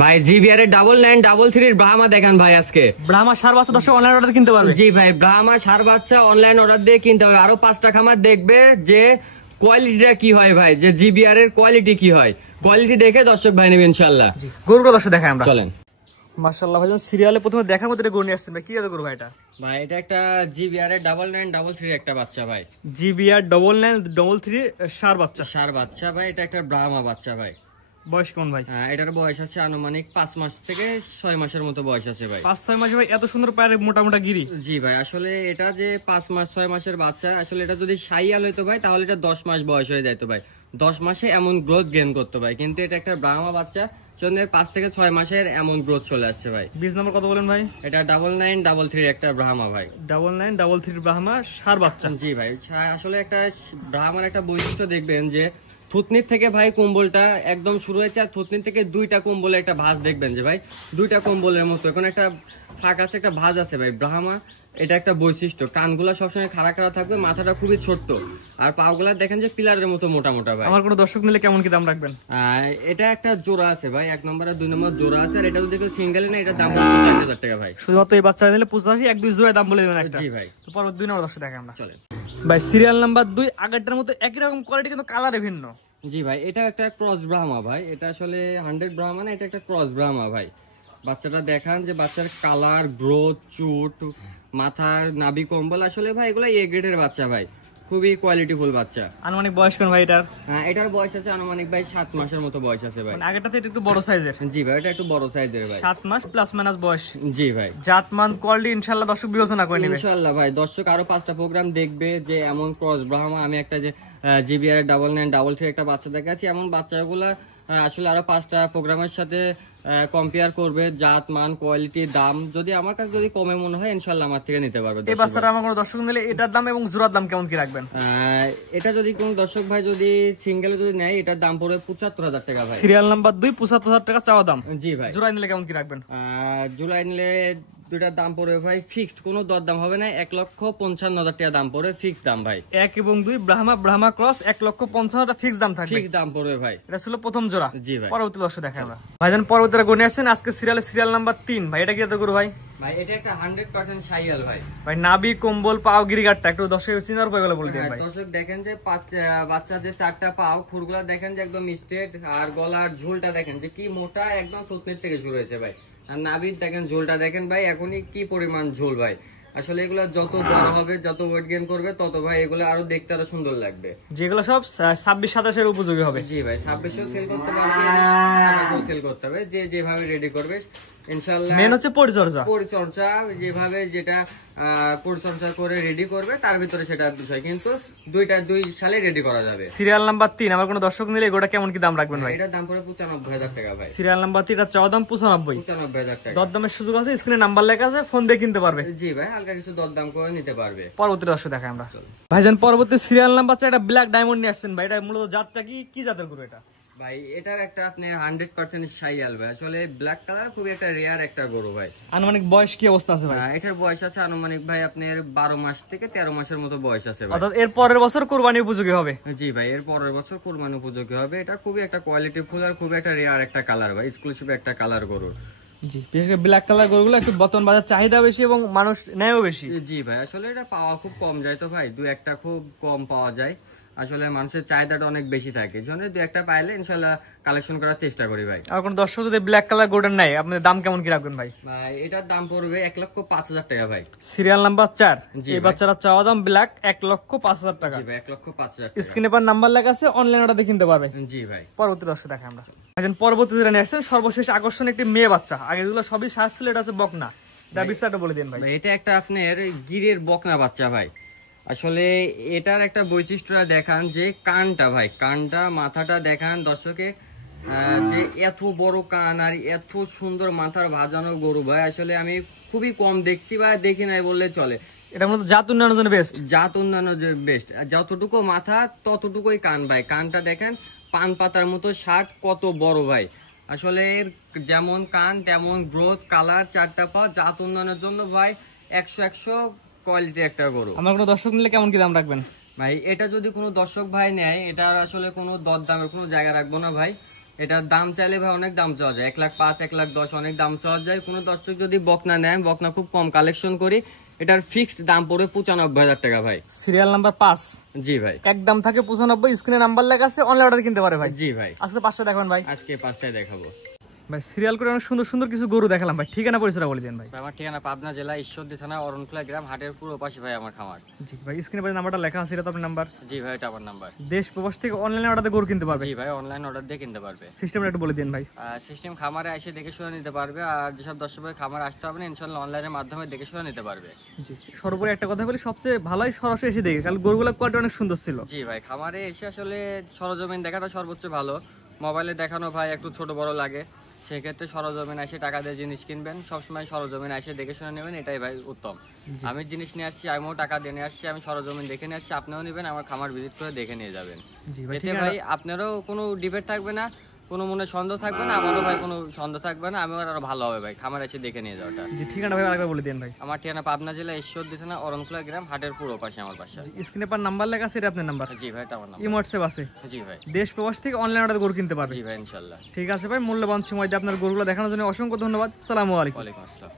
ভাই জিবিআর এর 9933 ব্রাহ্মা দেখান ভাই। আজকে ব্রাহ্মা সার বাচ্চা দর্শক অনলাইন অর্ডার কিনতে পারবে। জি ভাই, ব্রাহ্মা সার বাচ্চা অনলাইন অর্ডার দিয়ে কিনতে হবে। আরো 5টা খামার দেখবে যে কোয়ালিটিটা কি হয় ভাই, যে জিবিআর এর কোয়ালিটি কি হয়, কোয়ালিটি দেখে দর্শক ভাই নেবে ইনশাআল্লাহ। গরুগুলো দর্শক দেখাই আমরা, চলেন। মাশাআল্লাহ ভাই, সিরিয়ালে প্রথমে দেখার মধ্যে গরু নিয়ে আসছেন ভাই, কি জাতের গরু ভাই এটা? ভাই এটা একটা জিবিআর এর 9933 একটা বাচ্চা ভাই। জিবিআর 9933 সার বাচ্চা। সার বাচ্চা ভাই, এটা একটা ব্রাহ্মা বাচ্চা ভাই। বয়স কেমন ভাই? এটার বয়স আছে আনুমানিক 5 মাস থেকে 6 মাসের মতো বয়স আছে ভাই। 5-6 মাসে ভাই এত সুন্দর পায়ের মোটা মোটা গিরি? জি ভাই, আসলে এটা যে 5 মাস 6 মাসের বাচ্চা, আসলে এটা যদি শাইয়াল হইতো ভাই তাহলে এটা 10 মাস বয়স হয়ে যাইতো ভাই। 10 মাসে এমন গ্রোথ গেইন করতো ভাই, কিন্তু এটা একটা ব্রাহ্মা বাচ্চা, জন্য 5 থেকে 6 মাসের এমন গ্রোথ চলে আসছে ভাই। বীজ নাম্বার কত বলেন ভাই? এটা 9933 একটা ব্রাহ্মা ভাই। 9933 ব্রাহ্মা সার বাচ্চা। জি ভাই, আসলে একটা ব্রাহ্মার একটা বৈশিষ্ট্য দেখবেন যে থুতনির থেকে ভাই কম্বলটা একদম শুরু হয়েছে, আর থুতনির থেকে 2টা কম্বলে একটা ভাঁজ দেখবেন যে ভাই 2টা কম্বলের মতো এখন একটা ফাঁক আছে, একটা ভাঁজ আছে ভাই। ব্রাহ্মা এটা একটা বৈশিষ্ট্য। কানগুলা সবসময় খাড়া খাড়া থাকবে, মাথাটা খুবই ছোট্ট, আর পাগুলা দেখেন যে পিলারের মতো মোটা মোটা ভাই। আমার কোনো দর্শক নিলে কেমন কি দাম রাখবেন? এটা একটা জোড়া আছে ভাই, 1 নম্বর আর 2 নম্বর জোড়া আছে, আর এটা যদি কেউ সিঙ্গেল না, এটা দাম 85,000 টাকা ভাই। শুধুমাত্র এই বাচ্চা নিলে 85, 1-2 জোড়ায় দাম বলে দেবেন একটা? জি ভাই। তো পরবর্তী 2 নম্বর দর্শক দেখাই আমরা। চলেন ভাই সিরিয়াল নাম্বার 2, আগেরটার মতো একই রকম কোয়ালিটি কিন্তু কালারে ভিন্ন। জি ভাই, এটা একটা ক্রস ব্রাহ্মা ভাই। এটা আসলে 100 ব্রাহ্মা না, এটা একটা ক্রস ব্রাহ্মা ভাই। বাচ্চাটা দেখান যে বাচ্চার কালার, গ্রোথ, চুট, মাথার নাভি কম্বল, আসলে ভাই এগুলো এ গ্রেডের বাচ্চা ভাই, খুবই কোয়ালিটিফুল বাচ্চা। আনুমানিক বয়স কোন ভাই এটার? এটার বয়স আছে আনুমানিক ভাই 7 মাসের মতো বয়স আছে ভাই। মানে আগেরটাতে একটু বড় সাইজের? জি ভাই, এটা একটু বড় সাইজের ভাই। 7 মাস প্লাস মাইনাস বয়স। জি ভাই। জাতমান কোয়ালিটি ইনশাআল্লাহ দর্শক বিবেচনা করে নেবে ইনশাআল্লাহ ভাই। দর্শক আরো 5টা প্রোগ্রাম দেখবে যে এমন ক্রস ব্রাহ্মা, আমি একটা যে জিবিআর 9933 একটা বাচ্চা দেখাচ্ছি, এমন বাচ্চাগুলা আসলে আরো 5টা প্রোগ্রামের সাথে কম্পেয়ার করবে, জাত মান কোয়ালিটি দাম, যদি আমার কাছে যদি কমে মনে হয় ইনশাআল্লাহ আমার থেকে নিতে পারবে। এই বাচ্চাটা আমার কোনো দর্শক নিলে এটার দাম এবং জোড়ার দাম কেমন কি রাখবেন? এটা যদি কোন দর্শক ভাই যদি সিঙ্গেলে যদি নেয়, এটার দাম পড়বে 75,000 টাকা ভাই। সিরিয়াল নাম্বার 2, 75,000 টাকা চাওয়া দাম। জি ভাই। জোড়া নিলে কেমন কি রাখবেন? জোড়া নিলে দুটার দাম পড়বে ভাই ফিক্সড, কোনো দরদাম হবে না, 1,55,000 টাকা দাম পড়বে, ফিক্সড দাম ভাই। 1 এবং 2 ব্রাহ্মা ক্রস 1,55,000 টাকা ফিক্সড দাম থাকবে। ফিক্সড দাম পড়বে ভাই। এটা ছিল প্রথম জোড়া। জি ভাই। পরবর্তী দর্শক দেখাই আমরা। ভাইজান পরবর্তীটা গনে আসছেন আজকে সিরিয়াল নাম্বার 3 ভাই, এটা কি এত গরু ভাই? ভাই এটা একটা 100% শাইয়াল ভাই। ভাই নাভি কম্বল পাও গিরিগাটটা একটু দর্শক চিনার পায়গুলো বলে দেন ভাই। দর্শক দেখেন যে বাচ্চা যে 4টা পাও, খুরগুলা দেখেন যে একদম স্ট্রেট, আর গলার ঝুলটা দেখেন যে কি মোটা, একদম থুতনির থেকে শুরু হয়েছে ভাই। আর নাভির দেখেন ঝোলটা দেখেন ভাই, এখনই কি পরিমাণ ঝোল ভাই। আসলে এগুলা যত বড় হবে, যত ওয়েট গেইন করবে, তত ভাই এগুলো আরো দেখতে আরো সুন্দর লাগবে। যেগুলো সব 26-27 এর উপযোগী হবে। জি ভাই, 26ও সেল করতে পারবে, 27ও সেল করতে হবে, যে যেভাবে রেডি করবে ইনশাআল্লাহ। মেন হচ্ছে পরিচর্যা, যেভাবে যেটা পরিচর্যা করে রেডি করবে তার ভিতরে সেটা বিষয়, কিন্তু 2 সালে রেডি করা যাবে। সিরিয়াল নাম্বার 3 আমার কোনো দর্শক নিলে এগুলা কেমন কি দাম রাখবেন ভাই? এটার দাম পড়ে 95,000 টাকা ভাই। সিরিয়াল নাম্বার 3 এর চাওয়া দাম 95,000 টাকা। দরদামের সুযোগ আছে, স্ক্রিনে নাম্বার লেখা আছে, ফোন দিয়ে কিনতে পারবে। জি ভাই, হালকা কিছু দরদাম করে নিতে পারবে। পরবর্তী দর্শক দেখাই আমরা। ভাইজান পরবর্তী সিরিয়াল নাম্বার 4 এটা ব্ল্যাক ডায়মন্ড নিয়ে আসছেন ভাই, এটা মূলত জাতটা কি জাতের গরু এটা? ভাই এটার একটা আপনি 100% শাইয়াল ভাই। আসলে ব্ল্যাক কালার খুবই একটা রেয়ার একটা গরু ভাই। আনুমানিক বয়স কি অবস্থা আছে ভাই? এটার বয়স আছে আনুমানিক ভাই আপনার 12 মাস থেকে 13 মাসের মতো বয়স আছে ভাই। অর্থাৎ এর পরের বছর কুরবানি উপযোগী হবে? জি ভাই, এর পরের বছর কুরবানি উপযোগী হবে। এটা খুবই একটা কোয়ালিটি ফুল আর খুবই একটা রেয়ার একটা কালার ভাই, এক্সক্লুসিভ একটা কালার গরু। জি, বিশেষ করে ব্ল্যাক কালার গরুগুলো একটু বর্তমান বাজার চাহিদা বেশি এবং মানুষ নেয়ও বেশি। জি ভাই, আসলে এটা পাওয়া খুব কম যায় তো ভাই, 2-1টা খুব কম পাওয়া যায়। আসলে মানুষের চাহিদাটা অনেক বেশি থাকে, জন্য 2-1টা পাইলে ইনশাআল্লাহ কালেকশন করার চেষ্টা করি ভাই। আর কোন দর্শক যদি ব্ল্যাক কালার গোল্ডেন নাই, আপনার দাম কেমন কি রাখবেন ভাই? ভাই এটার দাম পড়বে 1,05,000 টাকা ভাই। সিরিয়াল নাম্বার 4 এই বাচ্চারা চাওয়া দাম ব্ল্যাক 1,05,000 টাকা। জি ভাই, 1,05,000 টাকা। স্ক্রিনে পর নাম্বার লেখা আছে, অনলাইন অর্ডার দিয়ে কিনতে পারবে। জি ভাই। পরবর্তী দর্শক দেখাই আমরা। এখন পরবর্তী যেটা নিয়ে আসছেন সর্বশেষ আকর্ষণ একটি মেয়ে বাচ্চা, আগে যেগুলো সবই শ্বাস ছিল, এটা হচ্ছে বকনা। এটা বিস্তারটা বলে দিন ভাই। এটা একটা আপনার গিরের বকনা বাচ্চা ভাই। আসলে এটার একটা বৈশিষ্ট্যটা দেখান যে কানটা ভাই, কানটা মাথাটা দেখান দর্শকে, যে এত বড় কান আর এত সুন্দর মাথার ভাজানো গরু ভাই, আসলে আমি খুবই কম দেখছি বা দেখি নাই বললে চলে। এটা মূলত জাত উন্নয়নের জন্য বেস্ট। জাত উন্নয়নের বেস্ট, যতটুকু মাথা ততটুকুই কান ভাই। কানটা দেখেন পান পাতার মতো, শার্ট কত বড় ভাই। আসলে যেমন কান তেমন গ্রোথ, কালার, 4টা পা, জাত উন্নয়নের জন্য ভাই 100 কোয়ালিটি একটা গরু। আমার কোনো দর্শক নিলে কেমন কি দাম রাখবেন ভাই? এটা যদি কোনো দর্শক ভাই নেয়, এটা আসলে কোনো দরদামের কোনো জায়গা রাখবো না ভাই। এটার দাম চাইলে ভাই অনেক দাম চাওয়া যায়, 1,05,000 1,10,000 অনেক দাম চাওয়া যায়। কোনো দর্শক যদি বকনা নেয়, বকনা খুব কম কালেকশন করি, এটার ফিক্সড দাম পড়বে 95,000 টাকা ভাই। Serial number 5। জি ভাই, একদম থাকে 95, স্ক্রিনে নাম্বার লেখা আছে, অনলাইন অর্ডার কিনতে পারে ভাই। জি ভাই, আজকে 5টা দেখাবেন ভাই। আজকে 5টায় দেখাবো ভাই। সিরিয়াল করে অনেক সুন্দর সুন্দর কিছু গরু দেখালাম ভাই, ঠিকানা পরিচয়টা বলে দেন ভাই। আমার ঠিকানা পাবনা জেলা ঈশ্বরদী থানা অরণখোলা গ্রাম, হাটের পুরো পাশে ভাই আমার খামার। জি ভাই, স্ক্রিনে ভাই নাম্বারটা লেখা আছে, এটা তো আপনার নাম্বার? জি ভাই, এটা আমার নাম্বার। দেশ প্রবাস থেকে অনলাইনে অর্ডারে গরু কিনতে পারবে? জি ভাই, অনলাইন অর্ডার দিয়ে কিনতে পারবে। সিস্টেমটা একটু বলে দিন ভাই। সিস্টেম খামারে এসে দেখে শুনে নিতে পারবে, আর যেসব দর্শক ভাই খামারে আসতে হবে না, ইনশাআল্লাহ অনলাইনের মাধ্যমে দেখে শুনে নিতে পারবে। জি, সর্বোপরি একটা কথা বলি, সবচেয়ে ভালোই সরাসরি এসে দেখে, কারণ গরুগুলো কোয়ালিটি অনেক সুন্দর ছিল। জি ভাই, খামারে এসে আসলে সরজমিন দেখাটা সর্বোচ্চ ভালো। মোবাইলে দেখানো ভাই একটু ছোট বড় লাগে, সেক্ষেত্রে সরজমিন এসে টাকা দিয়ে জিনিস কিনবেন, সবসময় সরজমিন এসে দেখে শুনে নেবেন, এটাই ভাই উত্তম। আমি জিনিস নিয়ে আসছি, আমিও টাকা দিয়ে নিয়ে আসছি, আমি সরজমিন দেখে নিয়ে আসছি, আপনিও নেবেন, আমার খামার ভিজিট করে দেখে নিয়ে যাবেন। এতে ভাই আপনারও কোনো ডিবেট থাকবে না, কোনো মনে সন্দেহ থাকবে না, আমারও ভাই কোনো সন্দেহ থাকবে না, আমিও আরো ভালো হবে ভাই খামার এসে দেখে নিয়ে যাওয়াটা। জি, ঠিকানা ভাই আরেকবার বলে দিন ভাই। আমার ঠিকানা পাবনা জেলা ঈশ্বরদী থানা অরণখোলা গ্রাম, হাটের পুরো পাশে আমার বাসা। স্ক্রিনে পার নাম্বার লেখা আছে, এটা আপনার নাম্বার? জি ভাই, এটা আমার নাম্বার। হোয়াটসঅ্যাপ আছে? জি ভাই, দেশ প্রবাস থেকে অনলাইন অর্ডার গরু কিনতে পারবে? জি ভাই, ইনশাআল্লাহ। ঠিক আছে ভাই, মূল্যবান সময় দিয়ে আপনার গরুগুলো দেখানোর জন্য অসংখ্য ধন্যবাদ। আসসালামু আলাইকুম। ওয়ালাইকুম আসসালাম।